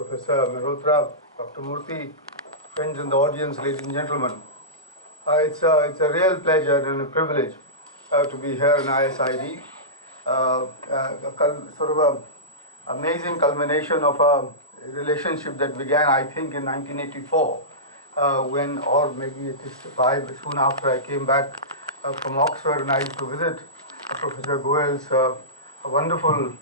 Professor Mehrotra, Dr. Murthy, friends in the audience, ladies and gentlemen. It's a real pleasure and a privilege to be here in ISID. Sort of an amazing culmination of a relationship that began, I think, in 1984, or maybe it is soon after I came back from Oxford, and I used to visit Professor Goel's wonderful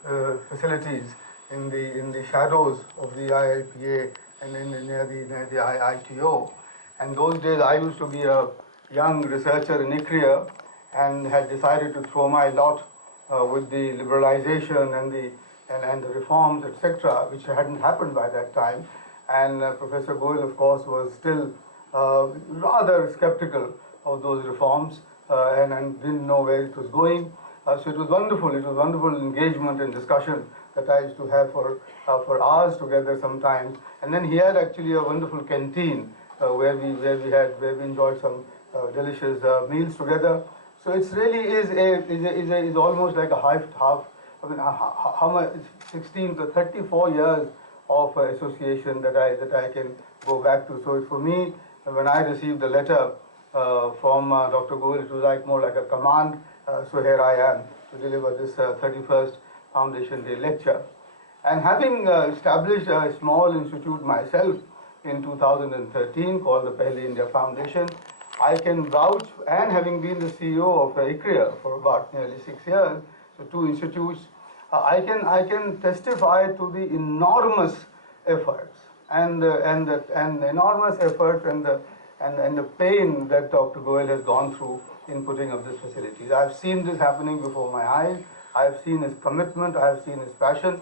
facilities in the shadows of the IIPA and near the IITO. And those days I used to be a young researcher in ICRIA and had decided to throw my lot with the liberalization and the reforms, etc., which hadn't happened by that time. And Professor Goel, of course, was still rather skeptical of those reforms and didn't know where it was going. So it was wonderful. It was wonderful engagement and discussion that I used to have for hours together sometimes. And then he had actually a wonderful canteen where we enjoyed some delicious meals together. So it really is almost like a half. I mean, how much? 16 to 34 years of association that I can go back to. So for me, when I received the letter from Dr. Goel, it was more like a command. So here I am to deliver this 31st Foundation Day lecture. And having established a small institute myself in 2013 called the Pehle India Foundation, I can vouch, and having been the CEO of ICRIA for about nearly 6 years, so 2 institutes, I can testify to the enormous efforts and the enormous effort and the pain that Dr. Goel has gone through in putting up this facilities. I've seen this happening before my eyes. I've seen his commitment. I've seen his passion,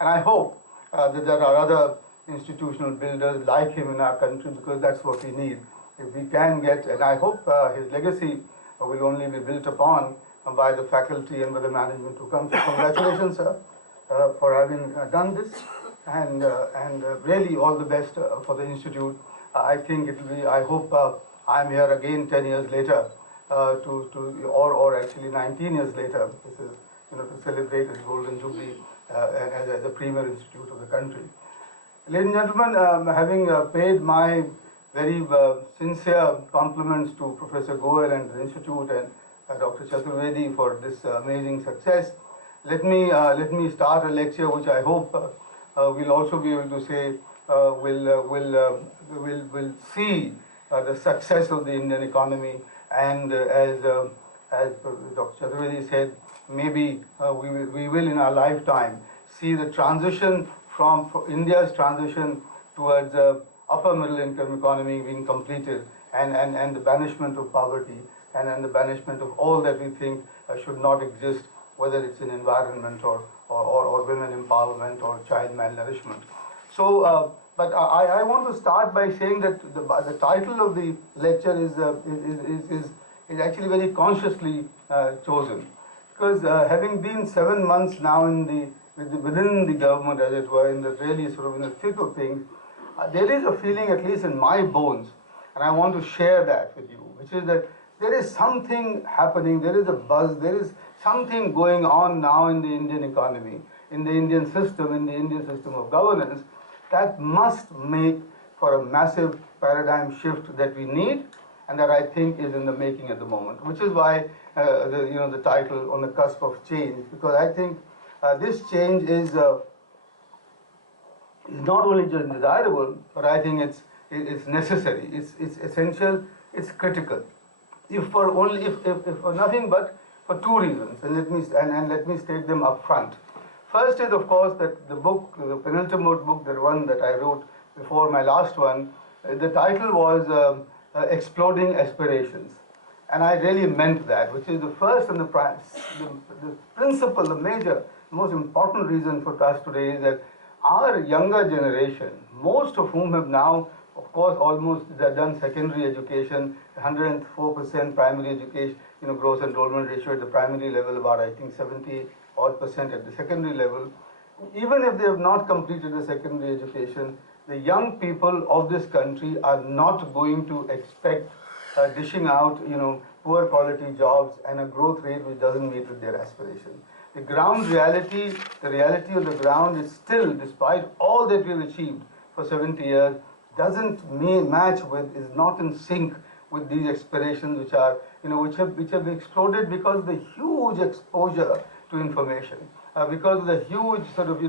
and I hope that there are other institutional builders like him in our country, because that's what we need. If we can get, and I hope his legacy will only be built upon by the faculty and by the management to come. So congratulations, sir, for having done this, and really all the best for the institute. I think it will be. I hope I'm here again 10 years later, or actually 19 years later. This is to celebrate its golden jubilee as a premier institute of the country. Ladies and gentlemen, having paid my very sincere compliments to Professor Goel and the institute and Dr. Chaturvedi for this amazing success, let me start a lecture which I hope we'll also be able to say will see the success of the Indian economy, and as Dr. Chaturvedi said, maybe we will in our lifetime see the transition from India's transition towards upper middle income economy being completed, and the banishment of poverty and the banishment of all that we think should not exist, whether it's in environment or women empowerment or child malnourishment. So, but I want to start by saying that the title of the lecture is actually very consciously chosen, because having been 7 months now within the government, as it were, in the really sort of in the thick of things, there is a feeling, at least in my bones, and I want to share that with you, which is that there is something happening, there is a buzz, there is something going on now in the Indian economy, in the Indian system of governance, that must make for a massive paradigm shift that we need, and that I think is in the making at the moment, which is why the title, On the Cusp of Change, because I think this change is not only just desirable, but I think it's necessary, it's essential, it's critical. If for nothing but for 2 reasons, and let me state them up front. First is, of course, that the book, the penultimate book, the one that I wrote before my last one, the title was Exploding Aspirations, and I really meant that, which is the first and the principal, the major, most important reason for us today is that our younger generation, most of whom have now, of course, almost done secondary education, 104% primary education, gross enrollment ratio at the primary level, about I think 70% at the secondary level. Even if they have not completed the secondary education, the young people of this country are not going to expect dishing out, poor quality jobs and a growth rate which doesn't meet with their aspirations. The ground reality, the reality of the ground is still, despite all that we've achieved for 70 years, doesn't match with, is not in sync with these aspirations which are, which have exploded because of the huge exposure to information, because of the huge sort of,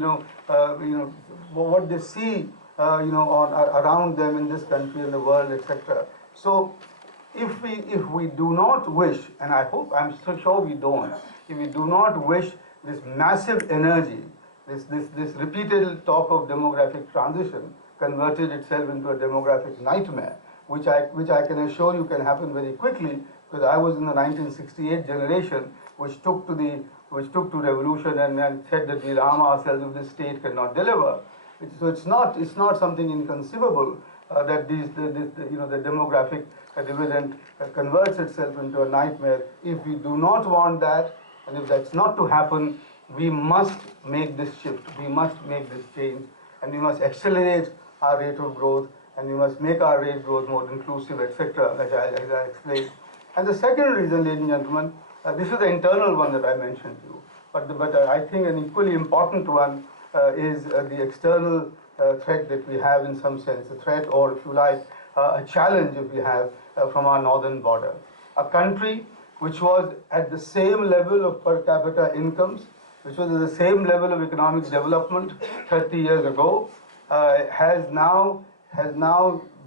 what they see, around them in this country, in the world, etc. So, if we do not wish, and I'm so sure we don't, if we do not wish this massive energy, this repeated talk of demographic transition converted itself into a demographic nightmare, which I can assure you can happen very quickly, because I was in the 1968 generation which took to revolution and said that we'll arm ourselves if this state cannot deliver. So it's not something inconceivable that the demographic dividend converts itself into a nightmare. If we do not want that, and if that's not to happen, we must make this shift, we must make this change, and we must accelerate our rate of growth, and we must make our rate growth more inclusive, etc., as I explained. And the second reason, ladies and gentlemen, this is the internal one that I mentioned to you, but I think an equally important one is the external threat that we have, in some sense, a threat, or if you like, a challenge that we have from our northern border. A country which was at the same level of per capita incomes, which was at the same level of economic development 30 years ago, has now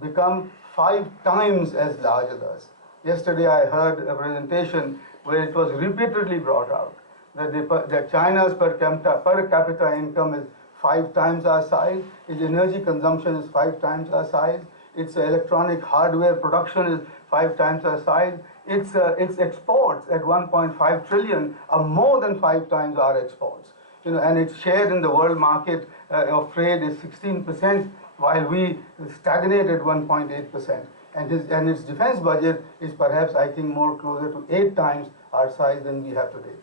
become 5 times as large as us. Yesterday I heard a presentation where it was repeatedly brought out that China's per capita income is 5 times our size, its energy consumption is 5 times our size, its electronic hardware production is 5 times our size, its exports at 1.5 trillion are more than 5 times our exports. And its share in the world market of trade is 16%, while we stagnate at 1.8%. And its defense budget is perhaps, I think, more closer to 8 times our size than we have today.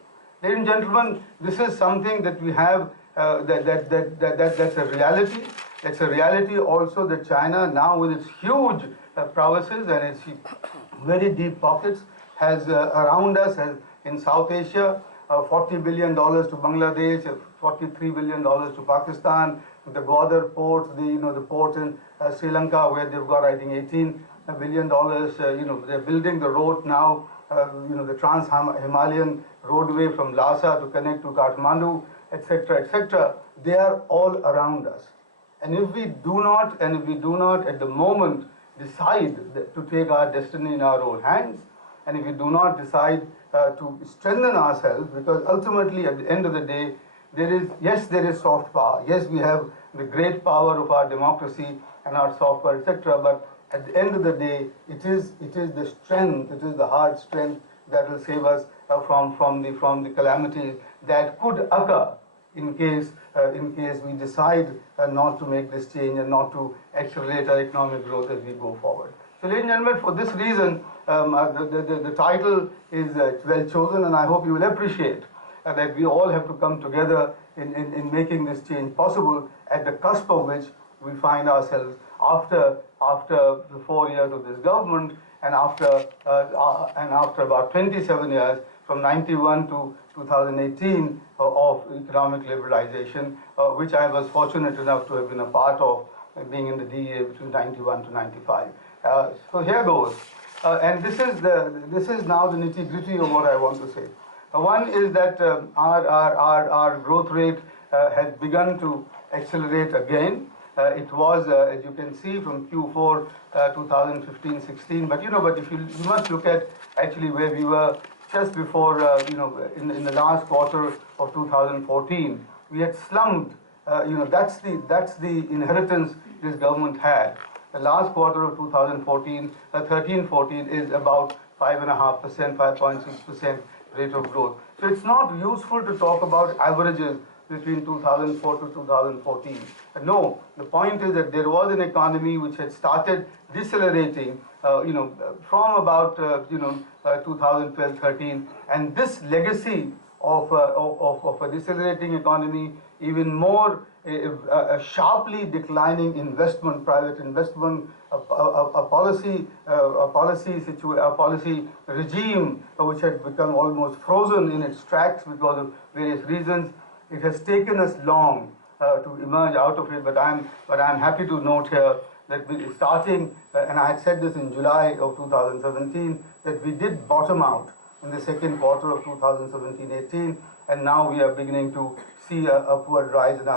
Ladies and gentlemen, this is something that we have, that's a reality. It's a reality also that China, now with its huge prowesses and its very deep pockets, has around us, has in South Asia, $40 billion to Bangladesh, $43 billion to Pakistan, the border ports, the port in Sri Lanka, where they've got, I think, $18 billion. They're building the road now, the Trans-Himalayan roadway from Lhasa to connect to Kathmandu, etc., etc. They are all around us. And if we do not, at the moment decide to take our destiny in our own hands, and if we do not decide to strengthen ourselves, because ultimately at the end of the day, there is soft power. Yes, we have the great power of our democracy and our soft power, etc., but at the end of the day, it is the strength, it is the hard strength that will save us from the calamities that could occur in case we decide not to make this change and not to accelerate our economic growth as we go forward. So, ladies and gentlemen, for this reason, the title is well chosen, and I hope you will appreciate that we all have to come together in making this change possible, at the cusp of which we find ourselves after the 4 years of this government, and after about 27 years, from 91 to 2018, of economic liberalization, which I was fortunate enough to have been a part of, being in the DEA between 91 to 95. So here goes, and this is now the nitty-gritty of what I want to say. One is that our growth rate has begun to accelerate again. It was, as you can see, from Q4 2015-16. But if you must look at actually where we were just before, in the last quarter of 2014. We had slumped. That's the inheritance this government had. The last quarter of 2014, 13-14 is about 5.5%, 5.6% rate of growth. So it's not useful to talk about averages between 2004 to 2014. No, the point is that there was an economy which had started decelerating, from about 2012-13, and this legacy of a decelerating economy even more sharply declining investment, private investment, a policy regime which had become almost frozen in its tracks because of various reasons. It has taken us long to emerge out of it, but I'm happy to note here that starting, and I had said this in July of 2017, that we did bottom out in the second quarter of 2017-18, and now we are beginning to see a upward rise in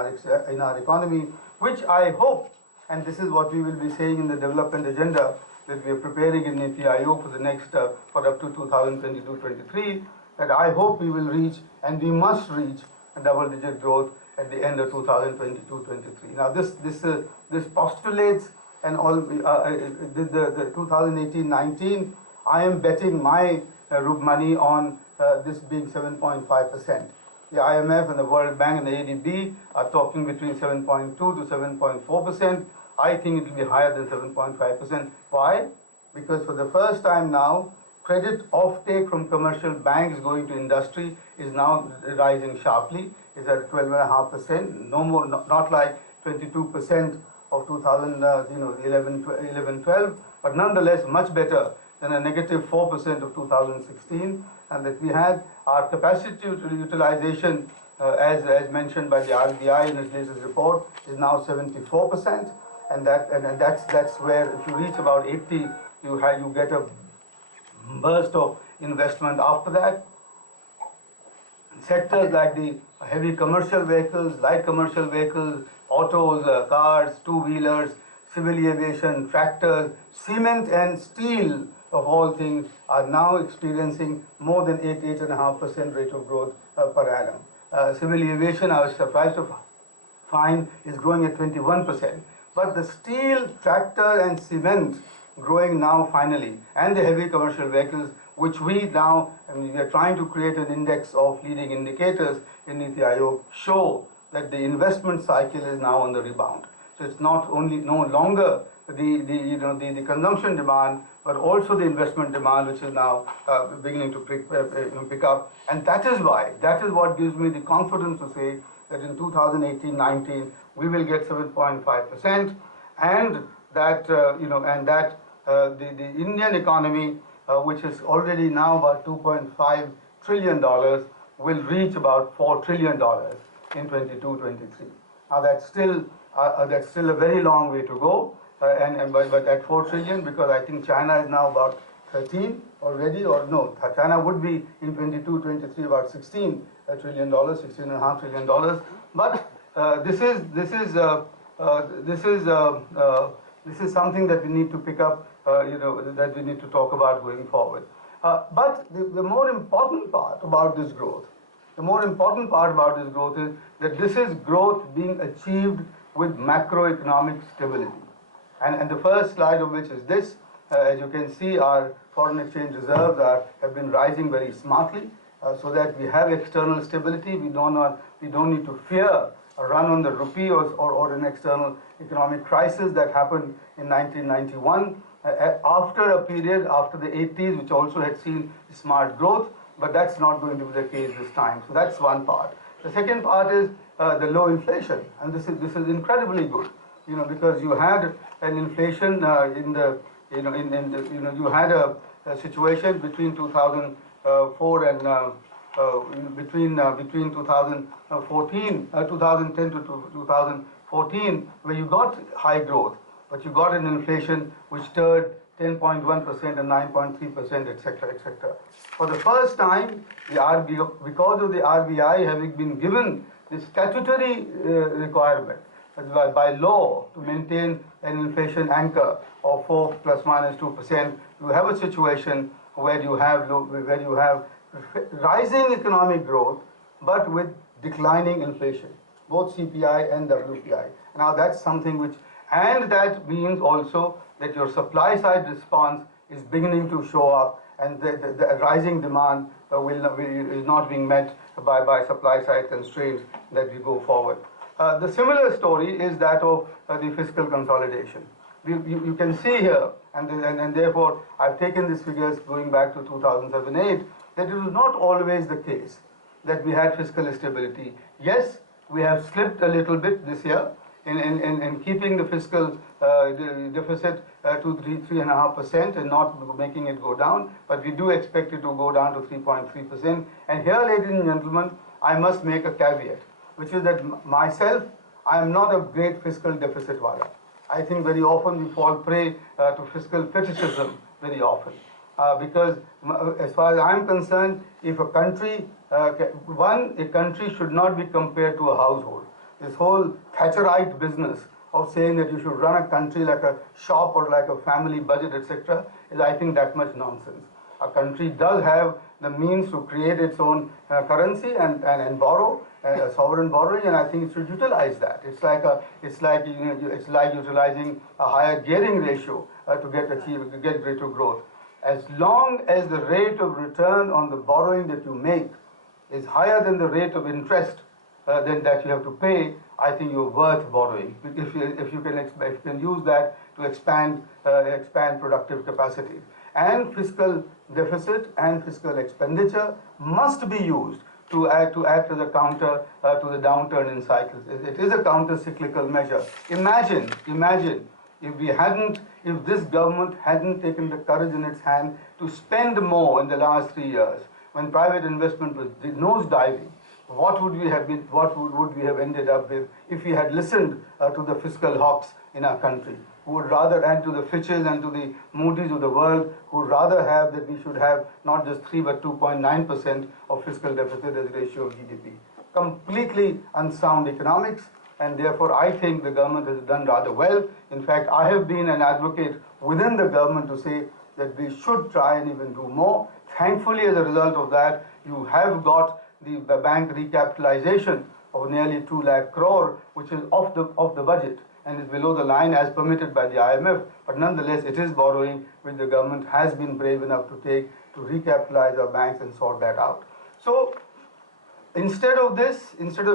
our economy, which I hope, and this is what we will be saying in the development agenda that we are preparing in NITI AAYOG for the next, for up to 2022-23, that I hope we will reach, and we must reach, a double-digit growth at the end of 2022-23. Now this postulates, and all the 2018-19, I am betting my money on this being 7.5%. The IMF and the World Bank and the ADB are talking between 7.2 to 7.4%. I think it will be higher than 7.5%. Why? Because for the first time now, credit offtake from commercial banks going to industry is now rising sharply. It's at 12.5%. No more, not like 22% of 2011-12, but nonetheless much better than a negative 4% of 2016, and that we had our capacity utilization, as mentioned by the RBI in its latest report, is now 74%, and that's where if you reach about 80, you get a burst of investment after that. Sectors like the heavy commercial vehicles, light commercial vehicles, autos, cars, two-wheelers, civil aviation, tractors, cement and steel, of all things, are now experiencing more than 8.5% rate of growth per annum. Civil aviation, I was surprised to find, is growing at 21%. But the steel, tractor and cement growing now finally, and the heavy commercial vehicles, which we now, we are trying to create an index of leading indicators in NITI AAYOG, show that the investment cycle is now on the rebound. So it's not only no longer the consumption demand, but also the investment demand, which is now beginning to pick up. And that is what gives me the confidence to say that in 2018-19 we will get 7.5%, and that the Indian economy, which is already now about $2.5 trillion, will reach about $4 trillion in 22-23. Now that's still a very long way to go, but at 4 trillion, because I think China is now about 13 already, or no, China would be in 22-23 about $16 trillion, $16.5 trillion. But this is something that we need to pick up, that we need to talk about going forward. But the more important part about this growth, is that this is growth being achieved with macroeconomic stability. And the first slide of which is this. As you can see, our foreign exchange reserves have been rising very smartly, so that we have external stability. We don't need to fear a run on the rupee or an external economic crisis that happened in 1991. After a period, after the 80s, which also had seen smart growth, but that's not going to be the case this time. So that's one part. The second part is the low inflation, and this is incredibly good, because you had an inflation you had a situation between 2004 and between 2010 to 2014, where you got high growth, but you got an inflation which turned 10.1% and 9.3%, etc., etc. For the first time, the RBI, because of the RBI having been given the statutory requirement by law to maintain an inflation anchor of 4 plus minus 2%, you have a situation where you have rising economic growth, but with declining inflation, both CPI and WPI. Now that's something which, and that means also that your supply side response is beginning to show up, and the rising demand is not being met by supply side constraints that we go forward. The similar story is that of the fiscal consolidation. You can see here, and therefore I've taken these figures going back to 2007-8, that it was not always the case that we had fiscal stability. Yes, We have slipped a little bit this year in keeping the fiscal deficit to 3.5% and not making it go down, but we do expect it to go down to 3.3%. And here, ladies and gentlemen, I must make a caveat, which is that myself, I am not a great fiscal deficit wala. I think very often we fall prey to fiscal fetishism very often. Because as far as I'm concerned, if a country, a country should not be compared to a household. This whole Thatcherite business of saying that you should run a country like a shop or like a family budget, etc., is, I think, that much nonsense. A country does have the means to create its own currency and borrow, sovereign borrowing, and I think it should utilize that. It's like utilizing a higher gearing ratio to get greater growth. As long as the rate of return on the borrowing that you make is higher than the rate of interest then that you have to pay, I think you're worth borrowing. If you can use that to expand productive capacity. And fiscal deficit and fiscal expenditure must be used to act as a counter to the downturn in cycles. It is a counter-cyclical measure. Imagine if this government hadn't taken the courage in its hand to spend more in the last 3 years, when private investment was nosediving, what would we have ended up with if we had listened to the fiscal hawks in our country, who would rather, and to the Fitches and to the Moody's of the world, who would rather have that we should have not just 3 but 2.9% of fiscal deficit as ratio of GDP. Completely unsound economics, and therefore I think the government has done rather well. In fact, I have been an advocate within the government to say that we should try and even do more. Thankfully, as a result of that, you have got the bank recapitalization of nearly 2 lakh crore, which is off the budget and is below the line as permitted by the IMF. But nonetheless, it is borrowing which the government has been brave enough to take to recapitalize our banks and sort that out. So instead of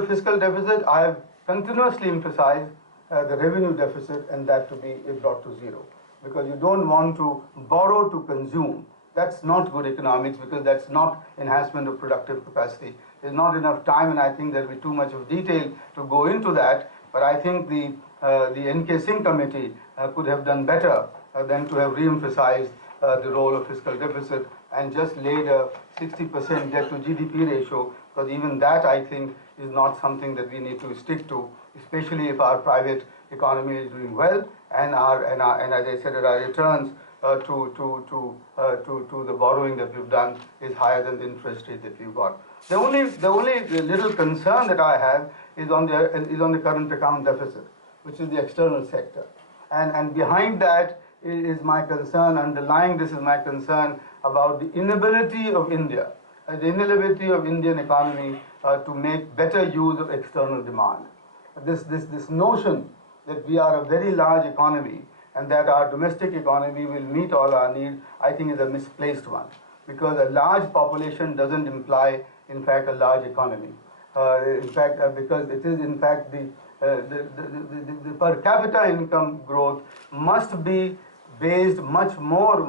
fiscal deficit, I have continuously emphasized the revenue deficit and that to be brought to zero. Because you don't want to borrow to consume. That's not good economics, because that's not enhancement of productive capacity. There's not enough time, and I think there'll be too much of detail to go into that. But I think the N.K. Singh committee could have done better than to have re-emphasized the role of fiscal deficit and just laid a 60% debt to GDP ratio, because even that, I think, is not something that we need to stick to, especially if our private economy is doing well and as I said, our returns to the borrowing that we've done is higher than the interest rate that we've got. The only little concern that I have is on the current account deficit, which is the external sector, and behind that is my concern. Underlying this is my concern about the inability of India, the inability of Indian economy to make better use of external demand. This notion that we are a very large economy and that our domestic economy will meet all our needs, I think is a misplaced one, because a large population doesn't imply, in fact, a large economy. Because it is, in fact, the per capita income growth must be based much more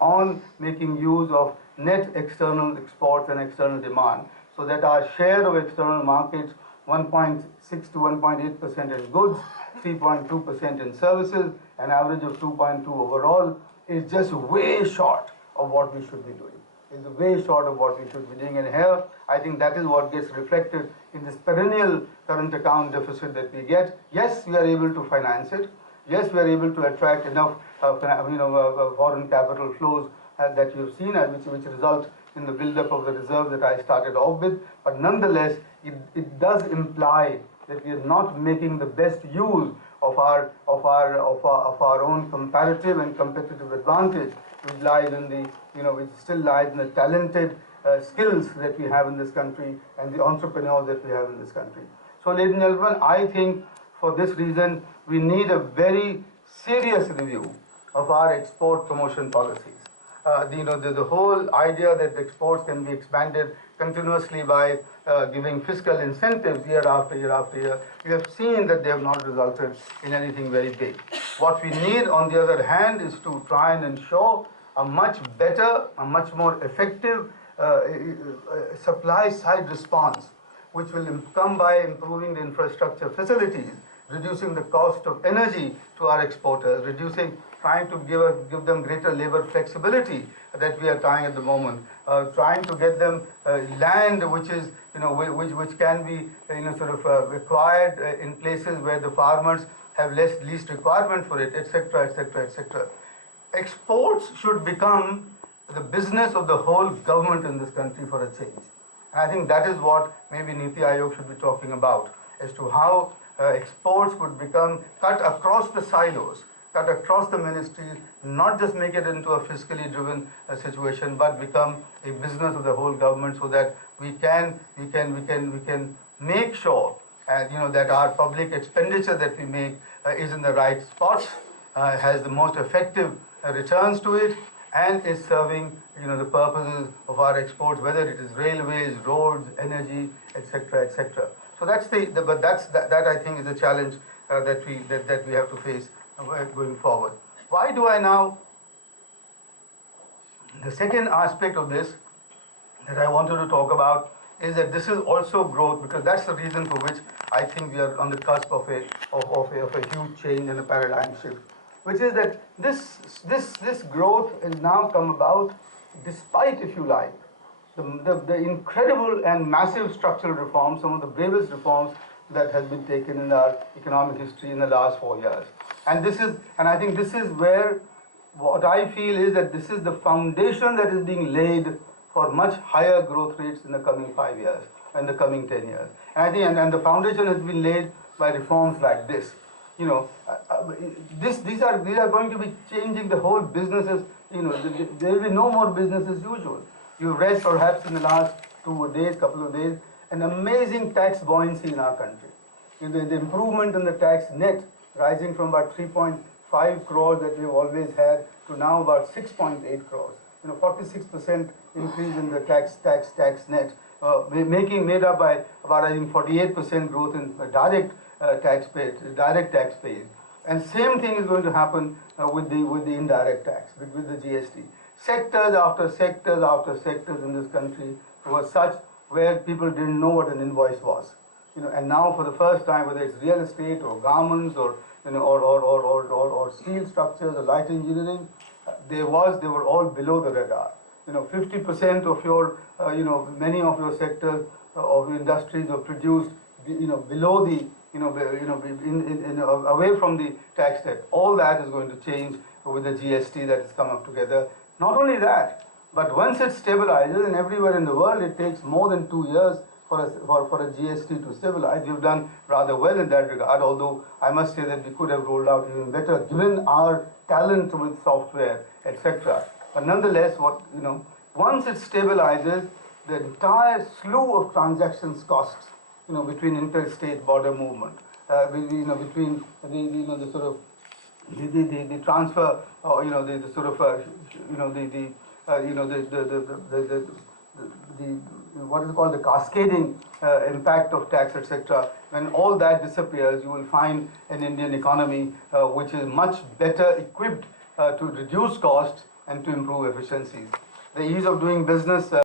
on making use of net external exports and external demand, so that our share of external markets, 1.6 to 1.8% in goods, 3.2% in services, an average of 2.2 overall, is just way short of what we should be doing. Is way short of what we should be doing. And here, I think that is what gets reflected in this perennial current account deficit that we get. Yes, we are able to finance it. Yes, we are able to attract enough foreign capital flows that you've seen, which result in the build-up of the reserve that I started off with. But nonetheless, it does imply that we are not making the best use of our own comparative and competitive advantage, which lies in which still lies in the talented skills that we have in this country and the entrepreneurs that we have in this country. So, ladies and gentlemen, I think for this reason we need a very serious review of our export promotion policies. The whole idea that exports can be expanded continuously by giving fiscal incentives year after year after year, we have seen that they have not resulted in anything very big. What we need, on the other hand, is to try and ensure a much better, a much more effective supply side response which will come by improving the infrastructure facilities, reducing the cost of energy to our exporters, trying to give them greater labor flexibility that we are trying at the moment, trying to get them land which is, which can be, acquired in places where the farmers have least requirement for it, etc., etc., etc. Exports should become the business of the whole government in this country for a change. And I think that is what maybe NITI Aayog should be talking about, as to how exports would become cut across the silos, cut across the ministries, not just make it into a fiscally driven situation, but become a business of the whole government, so that we can make sure that our public expenditure that we make is in the right spots, has the most effective returns to it, and is serving the purposes of our exports, whether it is railways, roads, energy, etc., etc. So that's that I think is a challenge that we have to face going forward. Why do I now? The second aspect of this that I wanted to talk about is that this is also growth, because that's the reason for which I think we are on the cusp of a huge change and a paradigm shift, which is that this growth has now come about despite, if you like, the incredible and massive structural reforms, some of the bravest reforms that has been taken in our economic history in the last 4 years. And I think this is where what I feel is that this is the foundation that is being laid for much higher growth rates in the coming 5 years and the coming 10 years. And I think, and the foundation has been laid by reforms like this. These are going to be changing the whole businesses. There will be no more business as usual. You read perhaps in the last couple of days, an amazing tax buoyancy in our country. The improvement in the tax net, rising from about 3.5 crores that we've always had to now about 6.8 crores. 46% increase in the tax net, made up by about, I think, 48% growth in direct tax paid. And same thing is going to happen with the indirect tax, with the GST. Sectors after sectors after sectors in this country were such where people didn't know what an invoice was. And now for the first time, whether it's real estate or garments or steel structures or light engineering, they were all below the radar. 50% of your, many of your sectors of industries were produced, below the, away from the tax debt. All that is going to change with the GST that has come up together. Not only that, but once it stabilizes, and everywhere in the world it takes more than 2 years for a GST to stabilize. We've done rather well in that regard, although I must say that we could have rolled out even better given our talent with software, etc. But nonetheless, once it stabilizes, the entire slew of transactions costs, between interstate border movement, between the sort of the transfer, the sort of what is called the cascading impact of tax, etc. When all that disappears, you will find an Indian economy which is much better equipped to reduce costs and to improve efficiencies. The ease of doing business